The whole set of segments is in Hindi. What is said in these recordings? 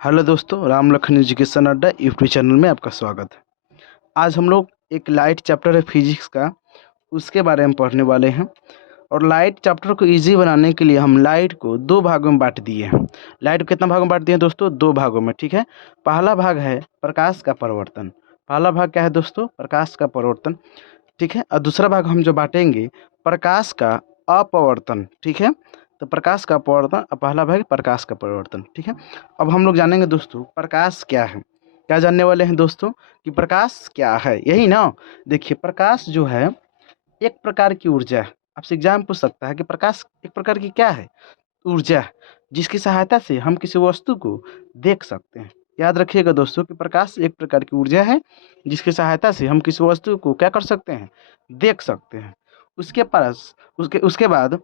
हेलो दोस्तों, राम लखन एजुकेशन अड्डा यूट्यूब चैनल में आपका स्वागत है। आज हम लोग एक लाइट चैप्टर है फिजिक्स का, उसके बारे में पढ़ने वाले हैं। और लाइट चैप्टर को इजी बनाने के लिए हम लाइट को दो भागों में बांट दिए हैं। लाइट को कितना भागों में बांट दिए हैं दोस्तों? दो भागों में, ठीक है। पहला भाग है प्रकाश का परिवर्तन। पहला भाग क्या है दोस्तों? प्रकाश का परिवर्तन, ठीक है। और दूसरा भाग हम जो बांटेंगे प्रकाश का अपवर्तन, ठीक है। तो प्रकाश का अपवर्तन और पहला भाग प्रकाश का परिवर्तन, ठीक है। अब हम लोग जानेंगे दोस्तों प्रकाश क्या है। क्या जानने वाले हैं दोस्तों कि प्रकाश क्या है, यही ना। देखिए, प्रकाश जो है एक प्रकार की ऊर्जा है। आपसे एग्जाम पूछ सकता है कि प्रकाश एक प्रकार की क्या है? ऊर्जा है, जिसकी सहायता से हम किसी वस्तु को देख सकते हैं। याद रखिएगा दोस्तों कि प्रकाश एक प्रकार की ऊर्जा है जिसकी सहायता से हम किसी वस्तु को क्या कर सकते हैं? देख सकते हैं। उसके पास उसके उसके बाद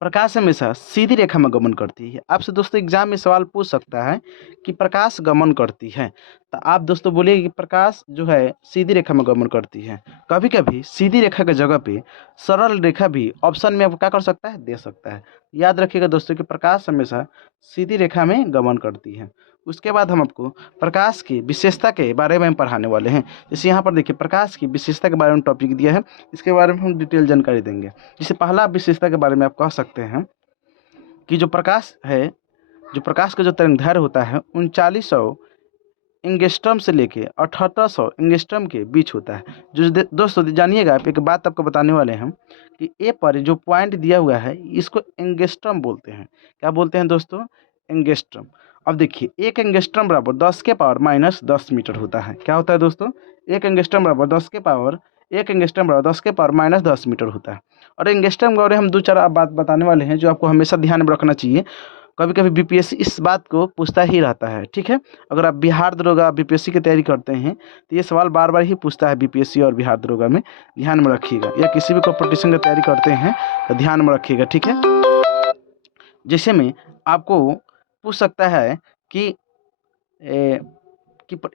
प्रकाश हमेशा सीधी रेखा में गमन करती है। आपसे दोस्तों एग्जाम में सवाल पूछ सकता है कि प्रकाश गमन करती है, तो आप दोस्तों बोलिए कि प्रकाश जो है सीधी रेखा में गमन करती है। कभी कभी सीधी रेखा की जगह पे सरल रेखा भी ऑप्शन में आपको क्या कर सकता है? दे सकता है। याद रखिएगा दोस्तों कि प्रकाश हमेशा सीधी रेखा में गमन करती है। उसके बाद हम आपको प्रकाश की विशेषता के बारे में पढ़ाने वाले हैं। जैसे यहाँ पर देखिए, प्रकाश की विशेषता के बारे में टॉपिक दिया है, इसके बारे में हम डिटेल जानकारी देंगे। जैसे पहला विशेषता के बारे में आप कह सकते हैं कि जो प्रकाश है, जो प्रकाश का जो तरंगदैर्घ्य होता है 3900 एंगस्ट्रॉम से लेके 7800 एंगस्ट्रॉम के बीच होता है। जो दोस्तों जानिएगा, आप एक बात आपको बताने वाले हैं कि ए पर जो पॉइंट दिया हुआ है इसको एंगस्ट्रॉम बोलते हैं। क्या बोलते हैं दोस्तों? एंगस्ट्रॉम। अब देखिए, एक एंगस्ट्रॉम बराबर 10 के पावर माइनस 10 मीटर होता है। क्या होता है दोस्तों? एक एंगस्ट्रॉम बराबर 10 के पावर एक एंगस्ट्रॉम बराबर 10 के पावर माइनस 10 मीटर होता है। और एंगस्ट्रॉम के बारे में हम दो चार बात बताने वाले हैं जो आपको हमेशा ध्यान में रखना चाहिए। कभी कभी बीपीएससी इस बात को पूछता ही रहता है, ठीक है। अगर आप बिहार दरोगा बीपीएससी की तैयारी करते हैं तो ये सवाल बार बार ही पूछता है बीपीएससी और बिहार दरोगा में, ध्यान में रखिएगा। या किसी भी कॉम्पिटिशन की तैयारी करते हैं तो ध्यान में रखिएगा, ठीक है। जैसे में आपको पूछ सकता है कि ए,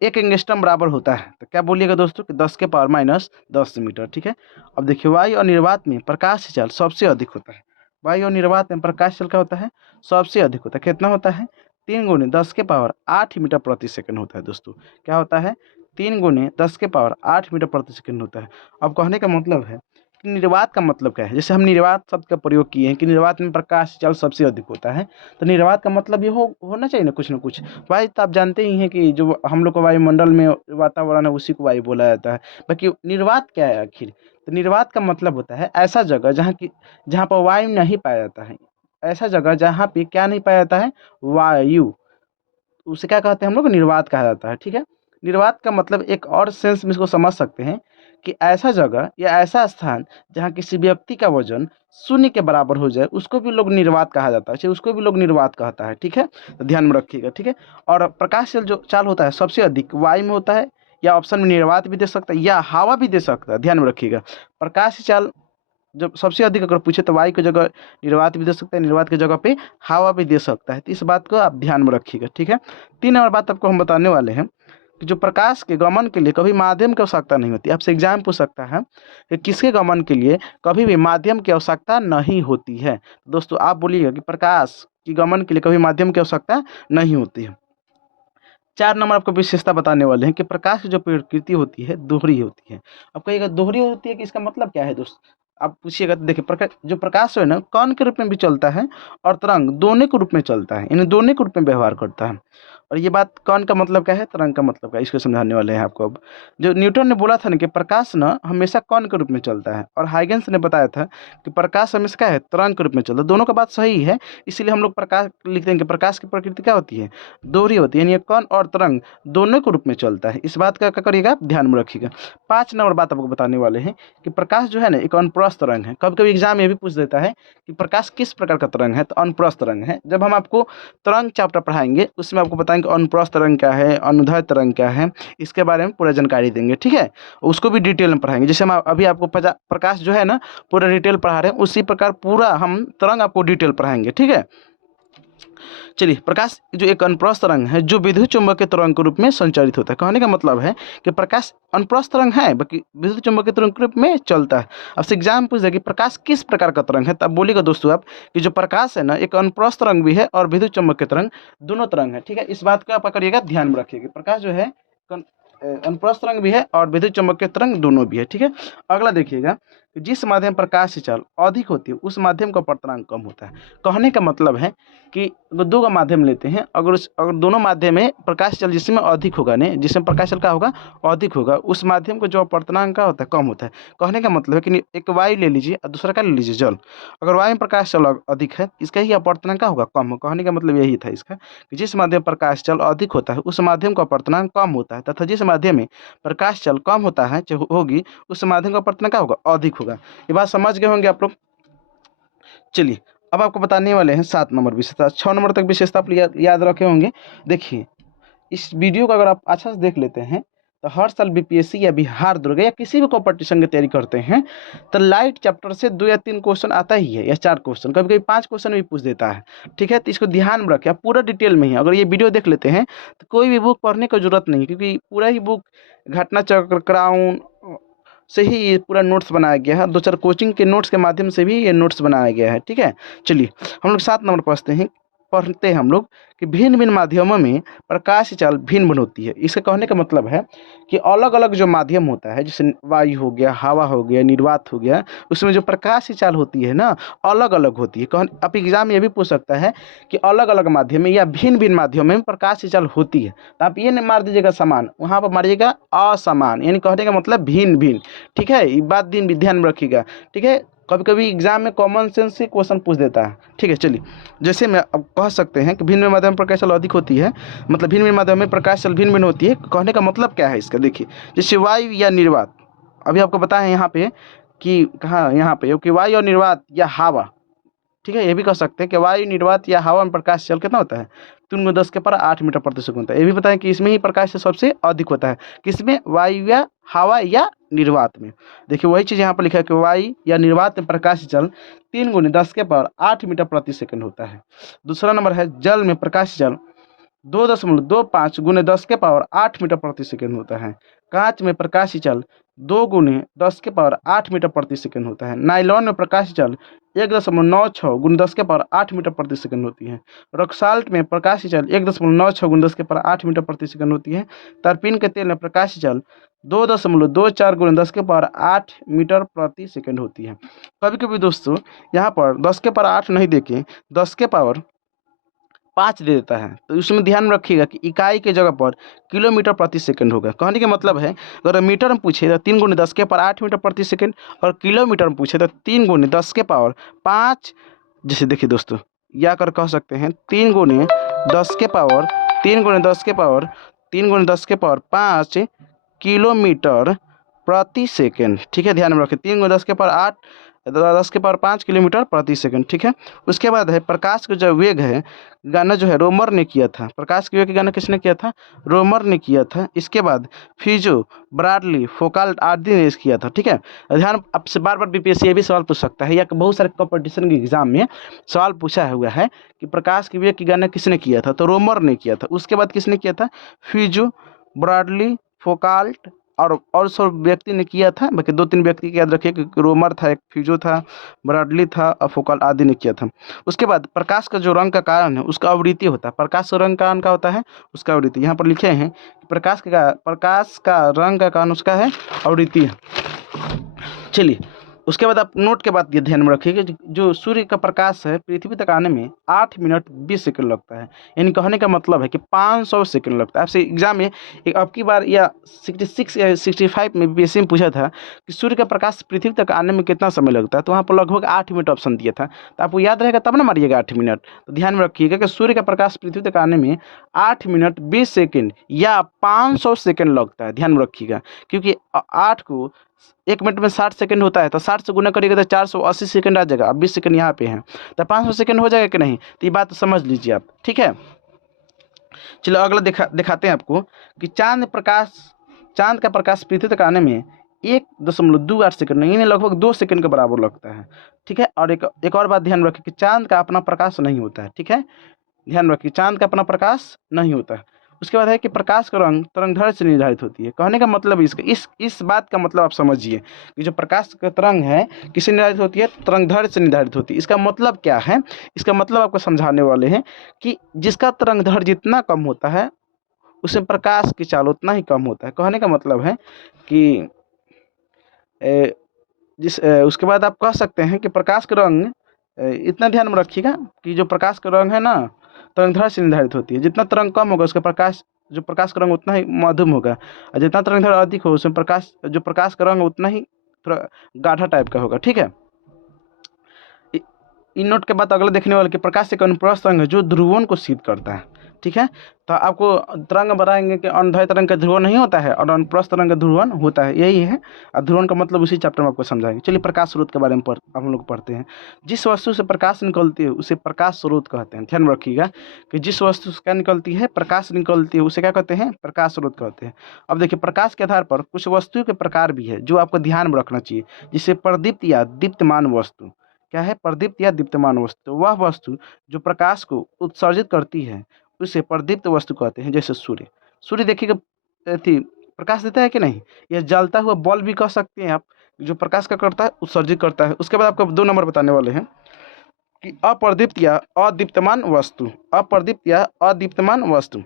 एक एंगस्ट्रॉम बराबर होता है, तो क्या बोलिएगा दोस्तों कि 10 के पावर माइनस 10 मीटर, ठीक है। अब देखिए, वायु और निर्वात में प्रकाश चाल सबसे अधिक होता है। वायु और निर्वात में प्रकाश चाल क्या होता है? सबसे अधिक होता है। कितना होता है? 3 × 10 के पावर 8 मीटर प्रति सेकंड होता है दोस्तों। क्या होता है? 3 × 10 के पावर 8 मीटर प्रति सेकंड होता है। अब कहने का मतलब है कि निर्वात का मतलब क्या है। जैसे हम निर्वात शब्द का प्रयोग किए हैं कि निर्वात में प्रकाश चाल सबसे अधिक होता है, तो निर्वात का मतलब ये होना चाहिए ना कुछ। वायु तो आप जानते ही हैं कि जो हम लोग को वायुमंडल में वातावरण है उसी को वायु बोला जाता है। बाकी निर्वात क्या है आखिर? तो निर्वात का मतलब होता है ऐसा जगह जहाँ पर वायु नहीं पाया जाता है। ऐसा जगह जहाँ पे क्या नहीं पाया जाता है? वायु। उसे क्या कहते हैं हम लोग? निर्वात कहा जाता है, ठीक है। निर्वात का मतलब एक और सेंस में इसको समझ सकते हैं कि ऐसा जगह या ऐसा स्थान जहाँ किसी व्यक्ति का वजन शून्य के बराबर हो जाए उसको भी लोग निर्वात कहा जाता है, चाहे उसको भी लोग निर्वात कहता है, ठीक है। तो ध्यान में रखिएगा, ठीक है। और प्रकाश चाल जो चाल होता है सबसे अधिक वायु में होता है, या ऑप्शन में निर्वात भी दे सकता है या हवा भी दे सकता है। ध्यान में रखिएगा, प्रकाश चाल जब सबसे अधिक अगर पूछे तो वायु की जगह निर्वात भी दे सकता है, निर्वात की जगह पे हवा भी दे सकता है। तो इस बात को आप ध्यान में रखिएगा, ठीक है। तीन नंबर बात आपको हम बताने वाले हैं कि जो प्रकाश के गमन के लिए कभी माध्यम की आवश्यकता नहीं होती। आपसे एग्जाम पूछ सकता है कि किसके गमन के लिए कभी भी माध्यम की आवश्यकता नहीं होती है। दोस्तों आप बोलिएगा कि प्रकाश की गमन के लिए कभी माध्यम की आवश्यकता नहीं होती है। 4 नंबर आपको विशेषता बताने वाले हैं कि प्रकाश की जो प्रकृति होती है दोहरी होती है। अब कहिएगा दोहरी होती है कि इसका मतलब क्या है दोस्त? आप पूछिएगा तो देखिए, जो प्रकाश है ना कण के रूप में भी चलता है और तरंग दोनों के रूप में चलता है, यानी दोनों के रूप में व्यवहार करता है। और ये बात कण का मतलब क्या है, तरंग का मतलब क्या है, इसको समझाने वाले हैं आपको। अब जो न्यूटन ने बोला था ना कि प्रकाश ना हमेशा कण के रूप में चलता है, और हाइगेंस ने बताया था कि प्रकाश हमेशा क्या है? तरंग के रूप में चलता है। दोनों का बात सही है, इसीलिए हम लोग प्रकाश लिखते हैं कि प्रकाश की प्रकृति क्या होती है? दोहरी होती है, यानी कण और तरंग दोनों के रूप में चलता है। इस बात का क्या करिएगा आप? ध्यान में रखिएगा। 5 नंबर बात आपको बताने वाले हैं कि प्रकाश जो है ना एक अनुप्रस्थ तरंग है। कभी कभी एग्जाम में भी पूछ देता है कि प्रकाश किस प्रकार का तरंग है, तो अनुप्रस्थ तरंग है। जब हम आपको तरंग चैप्टर पढ़ाएंगे उसमें आपको बताएंगे अनुप्रस्थ तरंग क्या है, अनुदैर्ध्य तरंग क्या है, इसके बारे में पूरा जानकारी देंगे, ठीक है। उसको भी डिटेल में पढ़ाएंगे। जैसे हम अभी आपको प्रकाश जो है ना पूरा डिटेल पढ़ा रहे हैं, उसी प्रकार पूरा हम तरंग आपको डिटेल पढ़ाएंगे, ठीक है। चलिए, प्रकाश जो एक अनुप्रस्थ तरंग है जो विद्युत चुम्बकीय तरंग के रूप में संचारित होता है। कहने का मतलब है कि प्रकाश अनुप्रस्थ तरंग है, बाकी विद्युत चुम्बकीय तरंग के रूप में चलता है। अब से एग्जाम पूछ दे कि प्रकाश किस प्रकार का तरंग है, तब बोलिएगा दोस्तों आप कि जो प्रकाश है ना, एक अनुप्रस्थ तरंग भी है और विद्युत चुम्बकीय तरंग, दोनों तरंग है। ठीक है, इस बात को आप करिएगा, ध्यान में रखिएगा। प्रकाश जो है अनुप्रस्थ तरंग भी है और विद्युत चुम्बकीय तरंग दोनों भी है। ठीक है, अगला देखिएगा, जिस माध्यम प्रकाश की चाल अधिक होती है उस माध्यम का अपवर्तनांक कम होता है। कहने का मतलब है कि दो का माध्यम लेते हैं, अगर दोनों माध्यम में प्रकाश चल जिसमें अधिक होगा, नहीं जिसमें प्रकाश चल का होगा अधिक होगा, उस माध्यम का जो अपवर्तनांक का होता है कम होता है। कहने का मतलब है कि एक वायु ले लीजिए और दूसरा का ले लीजिए जल। अगर वायु में प्रकाश चल अधिक है, इसका ही अपवर्तनांक का होगा कम। कहने का मतलब यही था इसका कि जिस माध्यम प्रकाश चल अधिक होता है उस माध्यम का अपवर्तनांक कम होता है, तथा जिस माध्यम में प्रकाश चल कम होता है होगी उस माध्यम का अपवर्तनांक क्या होगा, अधिक होगा। ये बात समझ गए होंगे आप लोग। चलिए, अब आपको बताने वाले हैं 7 नंबर विशेषता। 6 नंबर तक विशेषता आप याद रखे होंगे। देखिए, इस वीडियो को अगर आप अच्छा से देख लेते हैं तो हर साल बीपीएससी या बिहार दुर्ग या किसी भी कॉम्पिटिशन की तैयारी करते हैं तो लाइट चैप्टर से 2 या 3 क्वेश्चन आता ही है, या 4 क्वेश्चन, कभी कभी 5 क्वेश्चन भी पूछ देता है। ठीक है, तो इसको ध्यान में रखें, पूरा डिटेल में ही अगर ये वीडियो देख लेते हैं तो कोई भी बुक पढ़ने की जरूरत नहीं, क्योंकि पूरा ही बुक घटना चक्र, क्राउन से ही ये पूरा नोट्स बनाया गया है। 2-4 कोचिंग के नोट्स के माध्यम से भी ये नोट्स बनाया गया है। ठीक है, चलिए हम लोग 7 नंबर पढ़ते हैं हम लोग कि भिन्न भिन्न माध्यमों में प्रकाश की चाल भिन्न भिन्न होती है। इसका कहने का मतलब है कि अलग अलग जो माध्यम होता है, जैसे वायु हो गया, हवा हो गया, निर्वात हो गया, उसमें जो प्रकाश की चाल होती है ना, अलग अलग होती है। आप एग्जाम में ये भी पूछ सकता है कि अलग अलग माध्यम में या भिन्न भिन्न माध्यम में प्रकाश की चाल होती है, तो आप ये नहीं मार दीजिएगा समान, वहाँ पर मारिएगा असमान, यानी कहने का मतलब भिन्न भिन्न। ठीक है, ये बात ध्यान में रखिएगा। ठीक है, कभी कभी एग्जाम में कॉमन सेंस से क्वेश्चन पूछ देता है। ठीक है, चलिए, जैसे मैं अब कह सकते हैं कि भिन्न भिन्न माध्यम में प्रकाश चल अधिक होती है, मतलब भिन्न भिन्न माध्यम में प्रकाश चल भिन्न भिन्न होती है। कहने का मतलब क्या है इसका, देखिए, जैसे वायु या निर्वात, अभी आपको बताया यहाँ पे कि कहाँ, यहाँ पे कि वायु और निर्वात या हवा। ठीक है, ये भी कह सकते हैं कि वायु, निर्वात या हवा में प्रकाश चल कितना होता है, 3×10⁸ मीटर प्रति सेकंड होता है। ये भी बताएं कि इसमें ही प्रकाश सबसे अधिक होता है, किसमें, वायु या हवा या निर्वात में। देखिए, वही चीज़ यहाँ पर लिखा है कि वायु या निर्वात में प्रकाश चल 3×10⁸ मीटर प्रति सेकंड होता है। दूसरा नंबर है जल में प्रकाश चल 2.25 × 10⁸ मीटर प्रति सेकंड होता है। कांच में प्रकाश चल 2×10⁸ मीटर प्रति सेकंड होता है। नायलॉन में प्रकाश चल 1.96 × 10⁸ मीटर प्रति सेकंड होती है। रॉक साल्ट में प्रकाश चल 1.96 × 10⁸ मीटर प्रति सेकंड होती है। तरपीन के तेल में प्रकाश चल 2.24 × 10⁸ मीटर प्रति सेकंड होती है। कभी कभी दोस्तों यहाँ पर 10⁸ नहीं देके 10⁵ दे देता है, तो उसमें ध्यान रखिएगा कि इकाई के जगह पर किलोमीटर प्रति सेकंड होगा। कहने का मतलब है अगर मीटर में पूछे तो 3×10⁸ मीटर प्रति सेकंड, और किलोमीटर में पूछे तो 3×10⁵, जैसे देखिए दोस्तों, या कर कह सकते हैं 3×10⁵ किलोमीटर प्रति सेकंड। ठीक है, ध्यान में रखें, 3×10⁸ 10⁵ किलोमीटर प्रति सेकंड। ठीक है, उसके बाद है प्रकाश का जो वेग है, गाना जो है रोमर ने किया था। प्रकाश के वेग का गाना किसने किया था, रोमर ने किया था। इसके बाद फिजो, ब्राडली, फोकाल्ट आदि ने किया था। ठीक है, ध्यान, आपसे बार बार बीपीएससी ये भी सवाल पूछ सकता है, या बहुत सारे कॉम्पिटिशन के एग्जाम में सवाल पूछा हुआ है कि प्रकाश के वेग की गाना किसने किया था, तो रोमर ने किया था। उसके बाद किसने किया था, फिजो, ब्राडली, फोकाल्ट और सब व्यक्ति ने किया था। बाकी 2-3 व्यक्ति की याद रखिए कि रोमर था, एक फिजो था, ब्राडली था और फोकाल्ट आदि ने किया था। उसके बाद प्रकाश का जो रंग का कारण है उसका आवृत्ति होता है। प्रकाश का रंग का कारण का होता है उसका आवृत्ति। यहाँ पर लिखे हैं कि प्रकाश का रंग का कारण उसका है आवृत्ति। चलिए, उसके बाद आप नोट के बाद ये ध्यान में रखिए कि जो सूर्य का प्रकाश है पृथ्वी तक आने में 8 मिनट 20 सेकंड लगता है। यानी कहने का मतलब है कि 500 सेकंड लगता है। आपसे एग्जाम में एक अब की बार या 66 या 65 में बीपीएससी में पूछा था कि सूर्य का प्रकाश पृथ्वी तक आने में कितना समय लगता है, तो वहाँ पर लगभग 8 मिनट ऑप्शन दिया था। तो आपको याद रहेगा तब ना मारिएगा 8 मिनट। तो ध्यान में रखिएगा कि सूर्य का प्रकाश पृथ्वी तक आने में 8 मिनट 20 सेकंड या 500 सेकंड लगता है। ध्यान में रखिएगा, क्योंकि 8 को 1 मिनट में 60 सेकंड होता है, तो 60 से गुना करिएगा तो 480 सेकंड आ जाएगा। अब 20 सेकंड यहाँ पे है तो 500 सेकंड हो जाएगा कि नहीं, तो ये बात तो समझ लीजिए आप। ठीक है, चलो अगला दिखाते हैं आपको कि चांद का प्रकाश पृथ्वी तक आने में 1.28 सेकंड नहीं, यानी लगभग 2 सेकंड के बराबर लगता है। ठीक है, और एक और बात ध्यान रखें कि चांद का अपना प्रकाश नहीं होता है। ठीक है, ध्यान रखिए, चांद का अपना प्रकाश नहीं होता है। उसके बाद है कि प्रकाश का रंग तरंगदैर्घ्य से निर्धारित होती है। कहने का मतलब इसका इस बात का मतलब आप समझिए कि जो प्रकाश का तरंग है किससे निर्धारित होती है, तरंगदैर्घ्य से निर्धारित होती है। इसका मतलब क्या है, इसका मतलब आपको समझाने वाले हैं कि जिसका तरंगदैर्घ्य जितना कम होता है उसमें प्रकाश की चाल उतना ही कम होता है। कहने का मतलब है कि उसके बाद आप कह सकते हैं कि प्रकाश का रंग इतना ध्यान में रखिएगा कि जो प्रकाश का रंग है ना तरंगदैर्घ्य से निर्धारित होती है। जितना तरंग कम होगा उसका प्रकाश का रंग उतना ही मध्यम होगा, और जितना तरंगदैर्घ्य अधिक हो उसमें प्रकाश का रंग उतना ही थोड़ा गाढ़ा टाइप का होगा। ठीक है। इन नोट के बाद अगला देखने वाले कि प्रकाश एक अनुप्रस्थ तरंग है जो ध्रुवों को शीत करता है। ठीक है, तो आपको तरंग बताएंगे कि अनुदैर्घ्य तरंग का ध्रुवण नहीं होता है और अनुप्रस्थ तरंग का ध्रुवण होता है, यही है। और ध्रुवण का मतलब उसी चैप्टर में आपको समझाएंगे। चलिए प्रकाश स्रोत के बारे में हम लोग पढ़ते हैं। जिस वस्तु से प्रकाश निकलती है उसे प्रकाश स्रोत कहते हैं। ध्यान रखिएगा कि जिस वस्तु से क्या निकलती है, प्रकाश निकलती है, उसे क्या कहते हैं, प्रकाश स्रोत कहते हैं। अब देखिए प्रकाश के आधार पर कुछ वस्तुओं के प्रकार भी है जो आपको ध्यान में रखना चाहिए। जिसे प्रदीप्त या दीप्तमान वस्तु, क्या है, प्रदीप्त या दीप्तमान वस्तु, वह वस्तु जो प्रकाश को उत्सर्जित करती है उसे प्रदीप्त वस्तु कहते हैं। जैसे सूर्य, सूर्य देखिएगा थी प्रकाश देता है कि नहीं, यह जलता हुआ बल्ब भी कह सकते हैं आप, जो प्रकाश का करता है उत्सर्जित करता है। उसके बाद आपको 2 नंबर बताने वाले हैं कि अप्रदीप्त या अदीप्तमान वस्तु। अप्रदीप्त या अदीप्तमान वस्तु,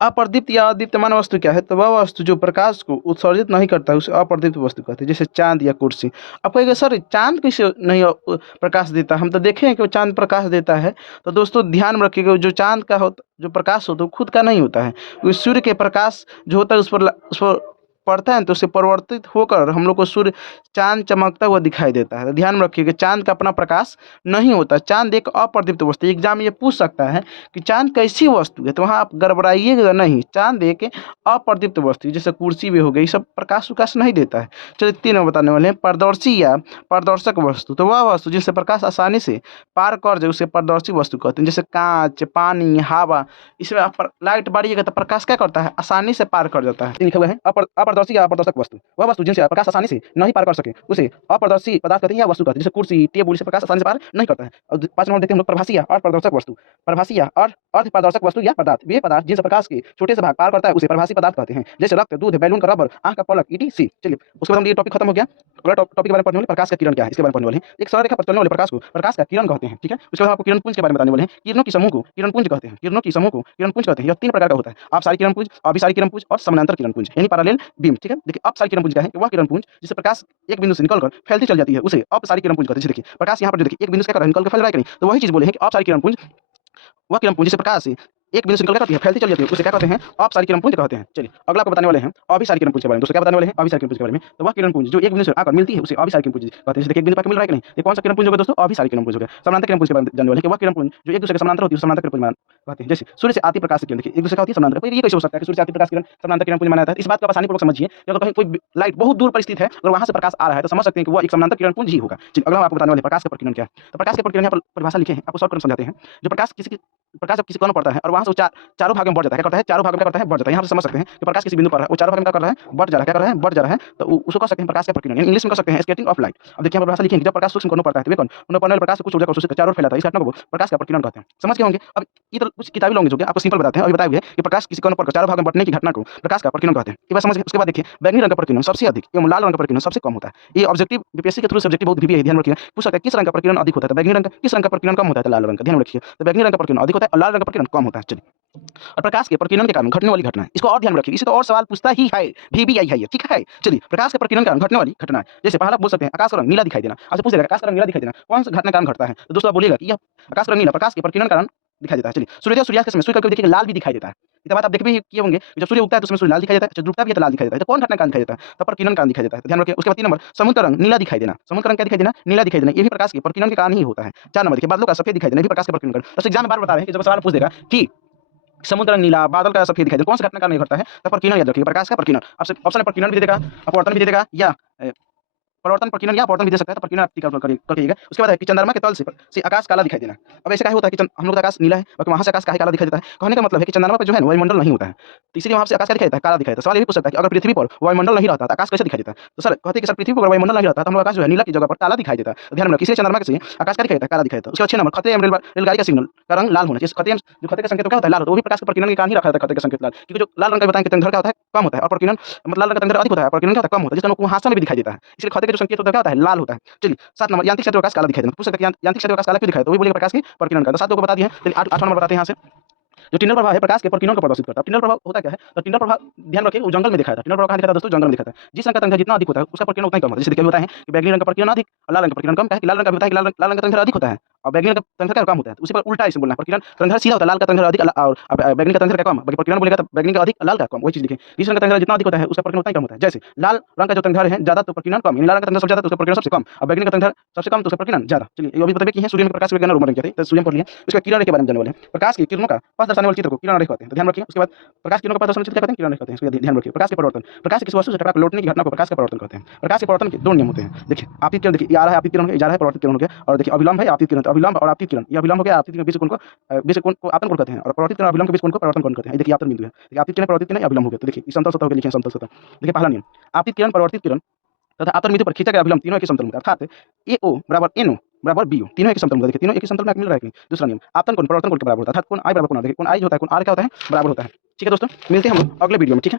अप्रदीप्त या अदीप्तमान वस्तु क्या है, तो वह वस्तु जो प्रकाश को उत्सर्जित नहीं करता है उसे अप्रदीप्त वस्तु कहते हैं। जैसे चांद या कुर्सी। आप कहेंगे सर चांद कैसे नहीं प्रकाश देता, हम तो देखे हैं कि वो चांद प्रकाश देता है। तो दोस्तों ध्यान में रखिएगा जो चांद का होता जो प्रकाश होता है वो खुद का नहीं होता है, वो सूर्य के प्रकाश जो होता है उस पर पड़ता है तो उससे परिवर्तित होकर हम लोग को सूर्य चांद चमकता हुआ दिखाई देता है। तो ध्यान में रखिएगा चांद का अपना प्रकाश नहीं होता। चांद एक अप्रदीप्त वस्तु है। एग्जाम ये पूछ सकता है कि चांद कैसी वस्तु है, तो वहाँ आप गड़बड़ाइएगा नहीं। चांद एक अप्रदीप्त वस्तु है, जैसे कुर्सी भी हो गई, सब प्रकाश उकाश नहीं देता है। चलिए 3 नंबर बताने वाले हैं, पारदर्शी या पारदर्शक वस्तु। तो वह वस्तु जिससे प्रकाश आसानी से पार कर जाए उसे पारदर्शी वस्तु कहते हैं। जैसे कांच, पानी, हवा, इसमें आप लाइट बारिएगा तो प्रकाश क्या करता है, आसानी से पार कर जाता है। लिखा हुआ है अपारदर्शी या अपारदर्शक वस्तु, वह वस्तु जिनसे प्रकाश आसानी से नहीं पार कर सके उसे अपारदर्शी पदार्थ कहते हैं या वस्तु कहते हैं। जैसे कुर्सी, टेबुल से प्रकाश आसानी से पार नहीं करता है। और 5 नंबर देखते हैं हम लोग, प्रभासी या अपारदर्शक वस्तु। प्रभासी या अर्धपारदर्शक वस्तु या पदार्थ, वे पदार्थ जिनसे प्रकाश के छोटे से भाग पार करता है उसे प्रभासी पदार्थ कहते हैं। जैसे रक्त, दूध, बैलून का रबर, आंख का पलक, ETC। चलिए उसके बाद हम ये टॉपिक खत्म हो गया। अगला टॉपिक के बारे में पढ़ने वाले प्रकाश का किरण क्या है, इसके बारे में पढ़ने वाले हैं। एक सरल रेखा पर चलने वाले प्रकाश को प्रकाश का किरण कहते हैं। ठीक है, उसके बाद आपको किरण पुंज के बारे में बताने वाले हैं। किरणों की समूह को किरण पुंज कहते हैं। किरणों की समूह को किरण पुंज कहते हैं। यह 3 प्रकार का होता है, अपसारी किरण पुंज, अभिसारी किरण पुंज और समानांतर किरण पुंज, यानी पैरेलल बीम। ठीक है, देखिए अपसारी किरण पुंज क्या है, वह किरण पुंज जिससे प्रकाश एक बिंदु से निकलकर फैलती चल जाती है उसे अपसारी किरण पुंज कहते हैं। जैसे देखिए प्रकाश यहाँ पर जो देखिए एक बिंदु से क्या कर रहा है, निकल कर फैल रहा है कि नहीं, तो वही चीज बोले हैं कि अपसारी किरण पुंज वह किरण पुंज जिससे प्रकाश से एक बिंदु से निकल करती है फैलती चल जाती है उसे क्या कहते हैं, अपसारी किरण पुंज कहते हैं। चलिए अगला आपको बताने वाले हैं अभिसारी किरण पुंज के बारे में। दोस्तों क्या बताने वाले हैं, अभिसारी किरण पुंज के बारे में। तो वह किरण पुंज जो एक बिंदु से आकर मिलती है उसे अभिसारी किरण पुंज कहते हैं। जैसे देखिए एक बिंदु पर मिल रहा है कि नहीं, ये कौन सा किरण पुंज होगा दोस्तों, अभिसारी किरण पुंज होगा। समानांतर किरण पुंज के बारे में जानने वाले हैं कि वह किरण पुंज जो एक दूसरे के समानांतर होती है समानांतर किरण पुंज कहते हैं। जैसे सूर्य से आती प्रकाश की किरण देखिए एक दूसरे का होती है समानांतर, ये कैसे हो सकता है कि सूर्य से आती प्रकाश किरण समानांतर किरण पुंज माना जाता है। इस बात को आप आसानी पूर्वक समझिए कि अगर कहीं कोई लाइट बहुत दूर पर स्थित है और वहां से प्रकाश आ रहा है तो समझ सकते हैं कि वह एक समानांतर किरण पुंज ही होगा। चलिए अगला हम आपको बताने वाले प्रकाश का प्रकीर्णन क्या है। तो प्रकाश के प्रकीर्णन यहाँ पर परिभाषा लिखे हैं, आपको शॉर्ट कर समझाते हैं। जो प्रकाश जब किसी कोण में पड़ता है और वहां से चारों भाग में बढ़ जाता है, क्या करता है, चारों भाग में क्या करता है, बढ़ जाता है। यहाँ से समझ सकते हैं कि प्रकाश किसी बिंदु पर है, वो चारों भाग में क्या कर रहा है, बढ़ जा रहा है, क्या कर रहा है, बढ़ जा रहा है, तो उसको कह सकते हैं प्रकाश का प्रकीर्णन। इंग्लिश में कह सकते हैं स्कैटरिंग ऑफ लाइट। अब देखिए यहाँ पर भाषा लिखेंगे जब प्रकाश सूक्ष्म कोण में पड़ता है तो वे कौन उन्हें पड़ने वाले प्रकाश से कुछ ऊर्जा को अवशोषित चारों ओर फैलाता है, इस घटना को प्रकाश का प्रकीर्णन कहते हैं। समझ के होंगे। अब ये तो कुछ किताबी लोग जो कि आपको सिंपल बताते हैं और बताया हुआ है कि प्रकाश किसी कोण पर चारों भाग में बढ़ने की घटना को प्रकाश का प्रकीर्णन कहते हैं। ये बात समझ गए। उसके बाद देखिए बैंगनी रंग का प्रकीर्णन सबसे अधिक एवं लाल रंग का प्रकीर्णन सबसे कम होता है। ये ऑब्जेक्टिव बीपीएससी के थ्रू सब्जेक्टिव बहुत भी है, ध्यान रखिए। पूछ सकता है किस रंग का प्रकीर्णन अधिक होता है, तो बैंगनी रंग का। किस रंग का प्रकीर्णन कम होता है, तो लाल रंग का। ध्यान रखिए, तो बैंगनी रंग का प्रकीर्णन अधिक होता है और लाल रंग का प्रकीर्णन कम होता है। चलिए और प्रकाश के प्रकीर्णन के कारण घटने वाली घटना है, इसको और ध्यान रखिए, इसे तो और सवाल पूछता ही है, VBI है ये। ठीक है, चलिए प्रकाश के प्रकीर्णन के कारण घटने वाली घटना है। जैसे पहला बोल सकते हैं आकाश का रंग नीला दिखाई देना। आपसे पूछ देगा आकाश का रंग नीला दिखाई देना कौन सा घटना कारण घटता है, तो दोस्तों आप बोलिएगा कि यह आकाश का रंग नीला प्रकाश के प्रकीर्णन कारण दिखाई देता है। चलिए सूर्योदय सूर्यास्त के समय सूर्य कभी देखिए लाल भी दिखाई देता है। इतना बात आप देख भी किए होंगे, जब सूर्य उगता है तो उसमें सूर्य लाल दिखाई देता है, जब डूबता भी है तो लाल दिखाई देता है। तो कौन घटना कारण दिखाई देता है, तो प्रकीर्णन कारण दिखाई देता है। ध्यान रखिए। उसके बाद 3 नंबर समुद्र रंग नीला दिखाई देना। समुद्र रंग क्या दिखाई देना, नीला दिखाई देना, ये भी प्रकाश के प्रकीर्णन के कारण ही होता है। 4 नंबर देखिए बादलों का सफेद दिखाई देना, ये भी प्रकाश के प्रकीर्णन कारण। तो एग्जाम में बार बता रहे हैं कि जब सवाल पूछ देगा कि समुद्र नीला बादल का सफेद दिखाई दे कौन सा घटना कारण घटता है, तो प्रकीर्णन याद रखिए, प्रकाश का प्रकीर्णन। आपसे ऑप्शन में प्रकीर्णन भी दे देगा, अपवर्तन भी दे देगा या परिवर्तन प्रकीर्णन या अपवर्तन भी दे सकता है, तो प्रकीर्णन आप करिएगा। उसके बाद है कि चंद्रमा के तल से आकाश काला दिखाई देना। अब ऐसे क्या होता है कि हम लोग का आकाश नीला है और वहाँ से आकाश काला दिखाई देता है। कहने का मतलब है कि चंद्रमा पर जो है वायुमंडल नहीं होता है, तो इसलिए वहाँ से आकाश क्या दिखाई देता है, काला दिखाई देता है। सवाल ये भी पूछ सकता है कि अगर पृथ्वी पर वायुमंडल नहीं रहता तो आकाश कैसे दिखाई देता है? तो सर कहते हैं कि सर पृथ्वी पर वायुमंडल नहीं रहता तो हम लोग आकाश जो है नीला की जगह पर काला दिखाई देता है। तो ध्यान में रखिए, इसलिए चंद्रमा के से आकाश क्या दिखाई देता है, काला दिखाई देता है। उसके बाद 6 नंबर, खतरे एवं रेलगाड़ी का सिग्नल का रंग लाल होना चाहिए। खतरे जो खतरे का संकेत क्या होता है, लाल होता है। वो भी प्रकाश के प्रकीर्णन के कारण ही रखा जाता है खतरे का संकेत लाल, क्योंकि जो लाल रंग का बताएं कि तरंग क्या होता है, कम होता है, और प्रकीर्णन मतलब लाल रंग का तरंग अधिक होता है, प्रकीर्णन क्या होता है, कम होता है, जिसका हमको हादसा में भी दिखाई देता है। इसलिए खतरे का जो संकेत होता है क्या होता है, लाल होता है। चलिए 7 नंबर, यांत्रिक क्षेत्र प्रकाश काला दिखाई देता है। पूछ सकते हैं कि यांत्रिक क्षेत्र प्रकाश काला क्यों दिखाई देता है, तो वही बोलेगा प्रकाश की प्रकीर्णन का। तो 7 को बता दिए हैं। चलिए 8 नंबर बताते हैं यहाँ से। जो टिनर प्रभाव है प्रकाश के प्रकीर्णन को प्रदर्शित करता है। टिनर प्रभाव होता क्या है, तो टिनर प्रभाव ध्यान रखिए वो जंगल में दिखाया था। टिनर प्रभाव कहाँ दिखाता है दोस्तों, जंगल में दिखाता है। जिस रंग का तरंग जितना अधिक होता है उसका प्रकीर्णन उतना ही कम होता है। जैसे देखिए होता है कि बैगनी रंग का प्रकीर्णन अधिक और लाल रंग का प्रकीर्णन कम। है कि लाल रंग का होता है कि लाल रंग का तरंग अधिक होता है और बैगनी रंग का तरंग क्या कम होता है। तो उसी पर उल्टा इसे बोलना है, प्रकीर्णन तरंग सीधा होता है, लाल का तरंग अधिक और बैगनी का तरंग कम, बाकी प्रकीर्णन बोलेगा तो बैगनी का अधिक, लाल का कम। वही चीज लिखें, जिस रंग का तरंग जितना अधिक होता है उसका प्रकीर्णन उतना ही कम होता है। जैसे लाल रंग का जो तरंग है ज्यादा तो प्रकीर्णन कम, लाल रंग का तरंग सबसे ज्यादा तो उसका प्रकीर्णन सबसे कम, और बैगनी का तरंग सबसे कम तो उसका प्रकीर्णन ज्यादा। चलिए ये अभी बताइए कि सूर्य में प्रकाश विज्ञान रोमन किया था, तो सूर्य पढ़ लिया। उसके किरण के बारे में जानने वाले हैं। प्रकाश की किरणों का पथ दर्शाने वाले चित्र को किरण रेखा कहते हैं, तो ध्यान रखिए। उसके बाद प्रकाश किरणों का पथ दर्शाने वाले चित्र कहते हैं किरण रेखा कहते हैं। इसको ध्यान रखिए। प्रकाश के परिवर्तन, प्रकाश किसी वस्तु से टकरा कर लौटने की घटना को प्रकाश का परिवर्तन कहते हैं। प्रकाश के परिवर्तन के 2 नियम होते हैं। देखिए आपतित किरण, देखिए ये आ रहा है आपतित किरण, जा रहा है परिवर्तित किरण हो गया, और देखिए अविलंब है आपतित किरण, तो अविलंब और आपतित किरण, ये अविलंब हो गया, आपतित किरण बीच कोण को आपतन कोण कहते हैं, और परिवर्तित किरण अविलंब के बीच कोण को परिवर्तन कोण कहते हैं। देखिए आपतन बिंदु है, देखिए आपतित किरण परिवर्तित किरण अविलंब हो गया, तो देखिए समतल सतह के लिखे समतल सतह। देखिए पहला नियम, आपतित किरण परिवर्तित किरण तथा आपतन बिंदु पर खींचा गया अभिलंब तीनों एक ही समतल में, अर्थात AO बराबर NO बराबर BO, तीनों एक ही समतल में। देखिए तीनों एक ही समतल में मिल रहा है। दूसरा नियम, आपतन कोण परिवर्तन कोण के बराबर होता है, अर्थात कोण I बराबर कोण R। देखिए कोण I होता है, कोण R क्या होता है, बराबर होता है। ठीक है दोस्तों, मिलते हैं हम लोग अगले वीडियो में। ठीक है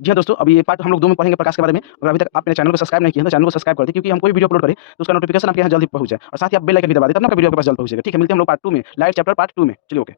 जी हाँ दोस्तों, अभी ये पार्ट हम लोग 2 में पढ़ेंगे प्रकाश के बारे में। अगर अभी तक आप मेरे चैनल को सब्सक्राइब नहीं किया है तो चैनल को सब्सक्राइब कर दें, क्योंकि हम कोई वीडियो अपलोड करें तो उसका नोटिफिकेशन आपके यहाँ जल्दी पहुंच जाए, और साथ ही आप बेल आइकन भी दबा दें, तब ना आपका वीडियो आपके पास जल्द पहुंचेगा। ठीक है, मिलते हैं हम लोग पार्ट 2 में, लाइट चैप्टर पार्ट 2 में। चलिए ओके।